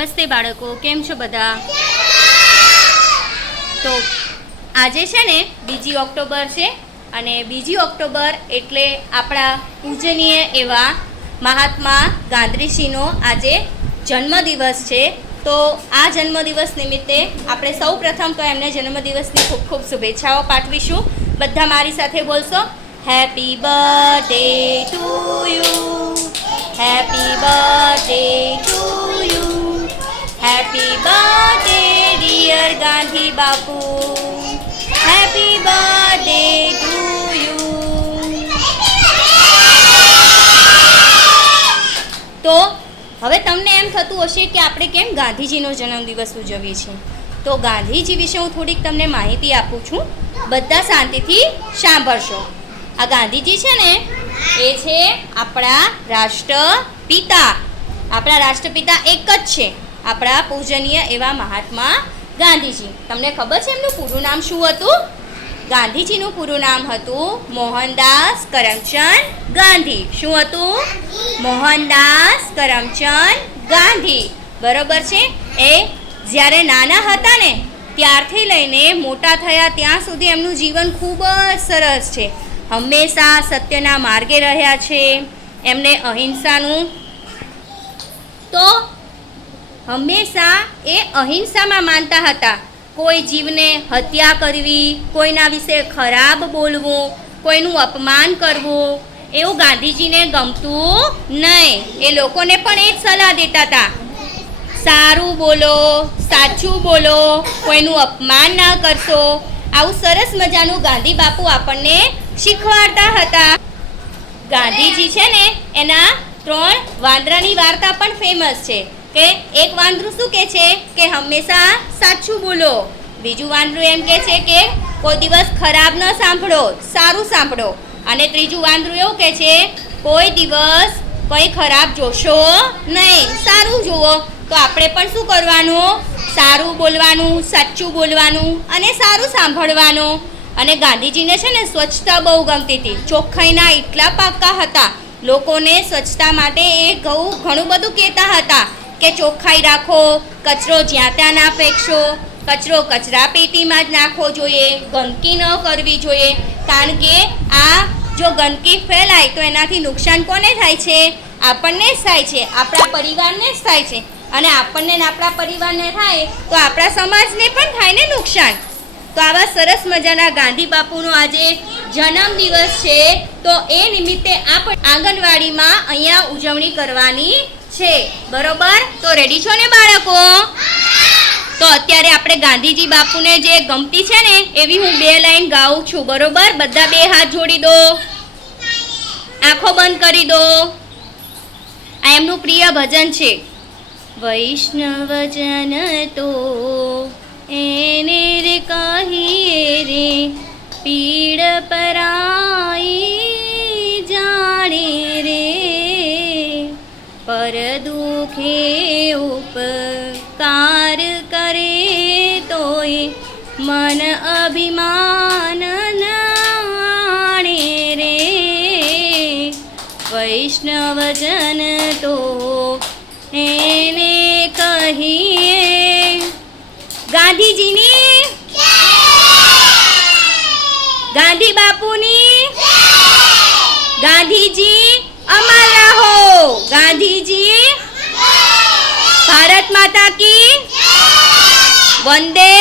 નમસ્તે બાળકો, કેમ છો બધા? તો આજે છે ને 2 ઓક્ટોબર છે અને 2 ઓક્ટોબર એટલે આપણા પૂજનીય એવા મહાત્મા ગાંધીજીનો આજે જન્મદિવસ છે। તો આ જન્મદિવસ નિમિત્તે આપણે સૌ પ્રથમ તો એમને જન્મદિવસની ખૂબ ખૂબ શુભેચ્છાઓ પાઠવીશું। બધા મારી સાથે બોલશો, happy birthday to you, happy birthday to you, happy birthday dear Gandhi Bapu, happy birthday to you. તો હવે તમને એમ થતું હશે કે આપણે કેમ ગાંધીજીનો જન્મદિવસ ઉજવીએ છીએ। તો ગાંધીજી વિશે હું થોડીક તમને માહિતી આપું છું, બધા શાંતિથી સાંભળશો। આ ગાંધીજી છે ને એ છે આપણા રાષ્ટ્રપિતા। આપણા રાષ્ટ્રપિતા એક જ છે, આપણા પૂજનીય એવા મહાત્મા ગાંધીજી। તમને ખબર છે એમનું પૂરું નામ શું હતું? ગાંધીજીનું પૂરું નામ હતું મોહનદાસ કરમચંદ ગાંધી। શું હતું? મોહનદાસ કરમચંદ ગાંધી, બરોબર છે। એ જ્યારે નાના હતા ને ત્યારથી લઈને મોટા થયા ત્યાં સુધી એમનું જીવન ખૂબ જ સરસ છે। હંમેશા સત્યના માર્ગે રહ્યા છે। એમને અહિંસાનું તો હંમેશા એ અહિંસામાં માનતા હતા। કોઈ જીવને હત્યા કરવી, કોઈના વિશે ખરાબ બોલવું, કોઈનું અપમાન કરવું એવું ગાંધીજીને ગમતું નહીં। એ લોકોને પણ એ જ સલાહ દેતા હતા, સારું બોલો, સાચું બોલો, કોઈનું અપમાન ના કરશો। આવું સરસ મજાનું ગાંધી બાપુ આપણને શીખવાડતા હતા। ગાંધીજી છે ને એના 3 વાંદરાની વાર્તા પણ ફેમસ છે કે એક વાંદરું શું કહે છે કે હંમેશા સાચું બોલો, બીજું વાંદરું એમ કહે છે કે કોઈ દિવસ ખરાબ ન સાંભળો, સારું સાંભળો, અને ત્રીજું વાંદરું એવું કહે છે કોઈ દિવસ કંઈ ખરાબ જોશો નહીં, સારું જુઓ। તો આપણે પણ શું કરવાનું? સારું બોલવાનું, સાચું બોલવાનું અને સારું સાંભળવાનું। અને ગાંધીજીને છે ને સ્વચ્છતા બહુ ગમતી હતી, ચોખ્ખાઈના એટલા પાક્કા હતા। લોકોને સ્વચ્છતા માટે એ ઘણું બધું કહેતા હતા કે ચોખ્ખાઈ રાખો, કચરો જ્યાં ત્યાં ના ફેંકશો, કચરો કચરા પેટીમાં જ નાખવો જોઈએ, ગંદકી ન કરવી જોઈએ। કારણ કે આ જો ગંદકી ફેલાય તો એનાથી નુકસાન કોને થાય છે? આપણને જ થાય છે, આપણા પરિવારને જ થાય છે, અને આપણને ને આપણા પરિવારને થાય તો આપણા સમાજને પણ થાય ને નુકસાન। તો આવા સરસ મજાના ગાંધી બાપુનો આજે જન્મદિવસ છે, તો એ નિમિત્તે આપણે આંગણવાડીમાં અહીંયા ઉજવણી કરવાની છે, બરોબર? તો રેડી છો ને બાળકો? તો અત્યારે આપણે ગાંધીજી બાપુને જે ગમતી છે ને એવી હું 2 લાઈન ગાઉં છું, બરોબર? બધા 2 હાથ જોડી દો, આંખો બંધ કરી દો। આ એમનું પ્રિય ભજન છે, વૈષ્ણવજન તો એને રે કહીએ રે, પીડ પરાઈ જાણે રે, પર દુખે ઉપકાર કરે તોય મન અભિમાન નાણે રે, વૈષ્ણવજન તો એને કહીએ। ગાંધીજીની, ગાંધી બાપુની, ગાંધીજી અમર રહો, ગાંધીજી, ભારત માતા કી, વંદે